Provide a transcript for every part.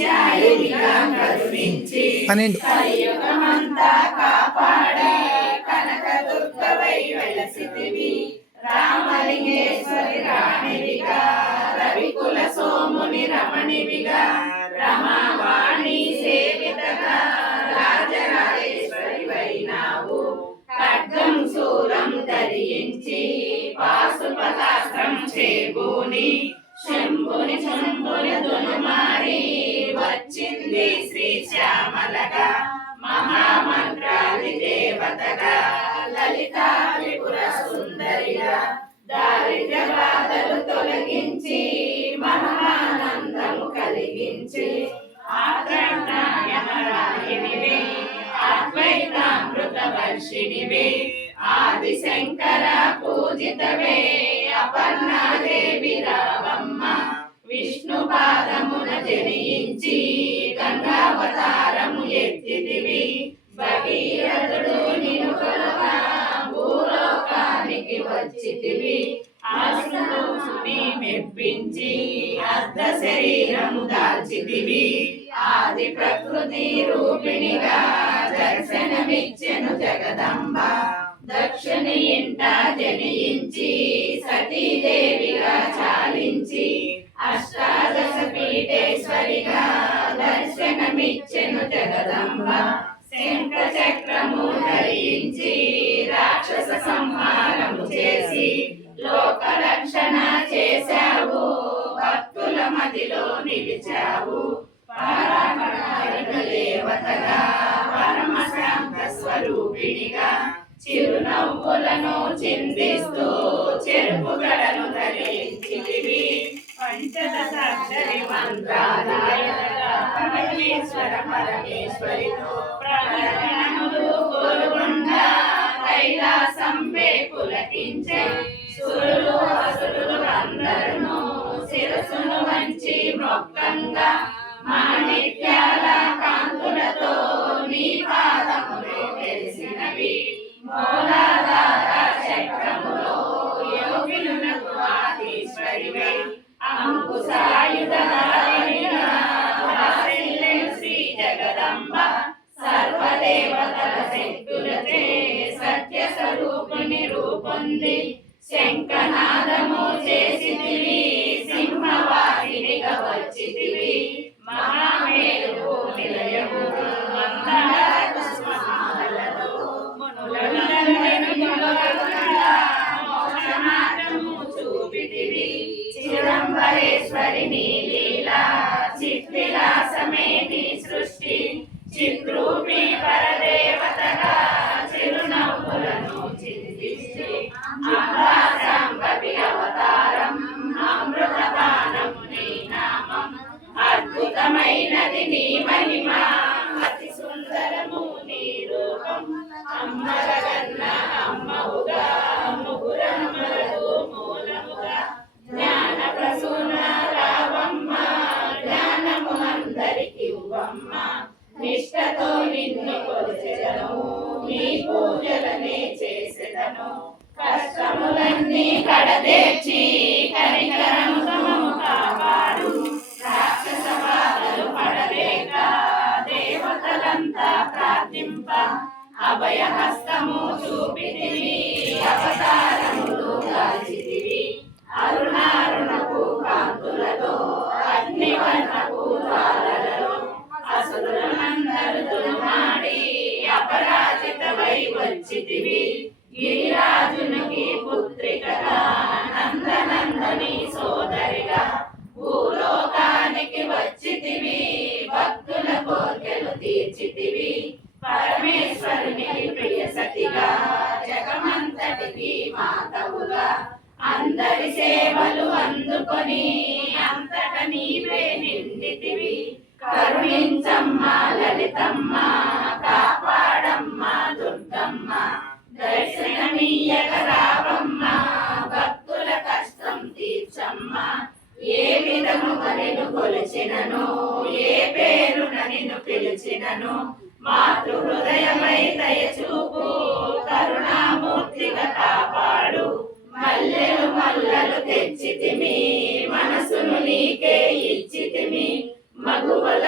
కాత్యాయనిగా కరుణించి కలియుగమంతా కాపాడే కనకదుర్గవై వెలసితివి రామలింగేశ్వరి రాణివిగా రవికుల సోముని రమణివిగా రమావాణి సేవితగా రాజరాజేశ్వరి వైనావు ఖడ్గం శూలం ధరించి పాశుపతాస్త్రం చేబూని శంభుని దునుమారి వచ్చింది శ్రీశ్యామలగా మహామంత్రాది దేవతగా లలితా త్రిపుర సుందరిగా దారిద్ర్య బాధలు తొలగించి మహానందము కలిగించి ఆగ్రహ్యమరాయినివే అద్వైతామృత వర్షిణివే ఆది శంకర పూజితవే అపర్ణాదేవి రావమ్మ విష్ణు పాదమున జనించి గంగావతారము ఎత్తితివి భగీరథుడు నిన్ను కొలగా భూలోకానికి వచ్చితివి ఆసుని మెప్పించి అర్ధ శరీరము దాల్చితివి ఆది ప్రకృతి రూపిణిగా దర్శనమిచ్చెను జగదంబ దక్షిణి ఇంట జనించి సతీదేవిగా చాలించి అష్టాదశ పీఠేశ్వరిగా దర్శనమిచ్చెను జగదంబ శంఖ చక్రము ధరించి రాక్షస సంహారము చేసి లోక రక్షణ చేశావు భక్తుల మదిలో నిలిచావు పరాపరాయణ దేవతగా పరమ శాంత స్వరూపిణిగా చిరునవ్వులను చిందిస్తూ చెరుపు గడను ధరించితివి పంచదశాక్షరి మంత్రాలయగా పరమేశ్వర పరమేశ్వరితో ప్రకటనములు గోల్గొండ కైలాసంపై పులకించే సురులు అసురులు అందరును శిరసును వంచి మొక్కంగా మాణిక్యాల కాంతులతో నీ పాదములు వెలిసినవి మూలాధార చక్రములో యోగినులకు ఆదీశ్వరివై అంకుశాయుధధారిణిగా వాసిల్లె శ్రీ జగదంబ సర్వదేవతల శక్తులచే సత్య స్వరూపిణి రూపొంది శంఖనాదము చేసితివి సింహవాహినిగా వచ్చితివి మహామేరు నిలయము మందరకుసుమాలతో మోక్షమార్గము చూపితివి చిదంబరేశ్వరి నీ లీలా చిత్విలాసమే నీ సృష్టి చిద్రూపి పరదేవతగా చిరునవ్వులను చిందించి అంబాసాంబవి అవతారం అమృతపానము నీ నామం అద్భుతమైనది నీ మహిమ అతి సుందరము నీ రూపం అమ్మగన్న అమ్మవుగా ముగురమ్మలకు మూలముగా జ్ఞాన ప్రసూన రావమ్మ జ్ఞానము అందరికి ఇవ్వమ్మ నిష్టతో నిన్ను కొలిచెదను నీ పూజలనే చేసెదను కష్టములన్నీ కడదేర్చి కనికరము సమము కాపాడు రాక్షస బాధలు పడలేక దేవతలంతా ప్రార్థింప అభయహస్తము చూపితివి అవతారములు దాల్చితివి అరుణారుణపు కాంతులతో అగ్నివర్ణపు జ్వాలలలో అసురులందరూ దుర్మాడి అపరాజితవై వచ్చితివి గిరిరాజునికి పుత్రికగా నందనందని సోదరిగా భూలోకానికి వచ్చితివి భక్తుల కోర్కెలు తీర్చితివి పరమేశ్వరుని ప్రియ సతిగా జగమంతటికి మాతవుగా అందరి సేవలు అందుకొని అంతట నీవే నిండితివి కరుణించమ్మ లలితమ్మ కాపాడమ్మ దుర్గమ్మ దర్శనమీయక రావమ్మ భక్తుల కష్టం తీర్చమ్మ ఏ విధముగా నిన్ను కొలిచినను ఏ పేరున నిన్ను పిలిచినను మాతృ హృదయమై దయచూపు కరుణామూర్తిగా కాపాడు మల్లెలు మల్లలు తెచ్చితిమి మనసును నీకే ఇచ్చితిమి మగువల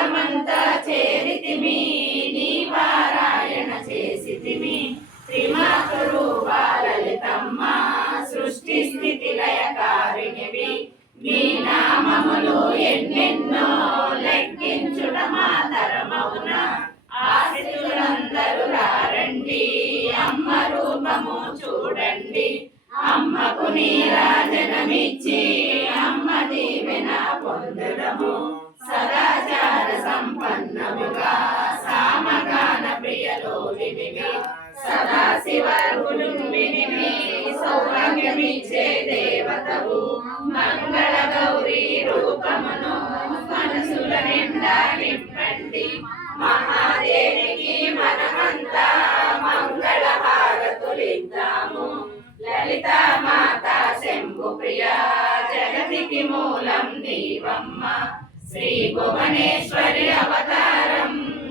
నిత్యము సదాచార సంపన్నముగా సామగాన ప్రియలోలినివి సదాశివ కుటుంబినివి సౌభాగ్యమిచ్చే దేవతవు మంగళ గౌరీ రూపమును మనసుల నిండా నింపండి మహాదేవికి మనమంతా మంగళ హారతులిద్దాము లలిత మాత శంభు ప్రియ జగతికి మూలం నీవమ్మ శ్రీ భువనేశ్వరి అవతారం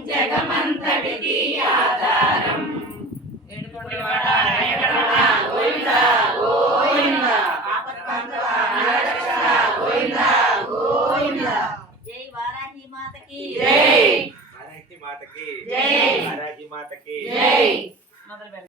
జగమంతటికి ఆధారం ఏడుకొండలవాడ నాయకరమణ గోవింద గోవింద ఆపత్కాంతవ నరరక్షక గోవింద గోవింద జై వారాహి మాతకి జై వారాహి మాతకి జై వారాహి మాతకి జై మొదలు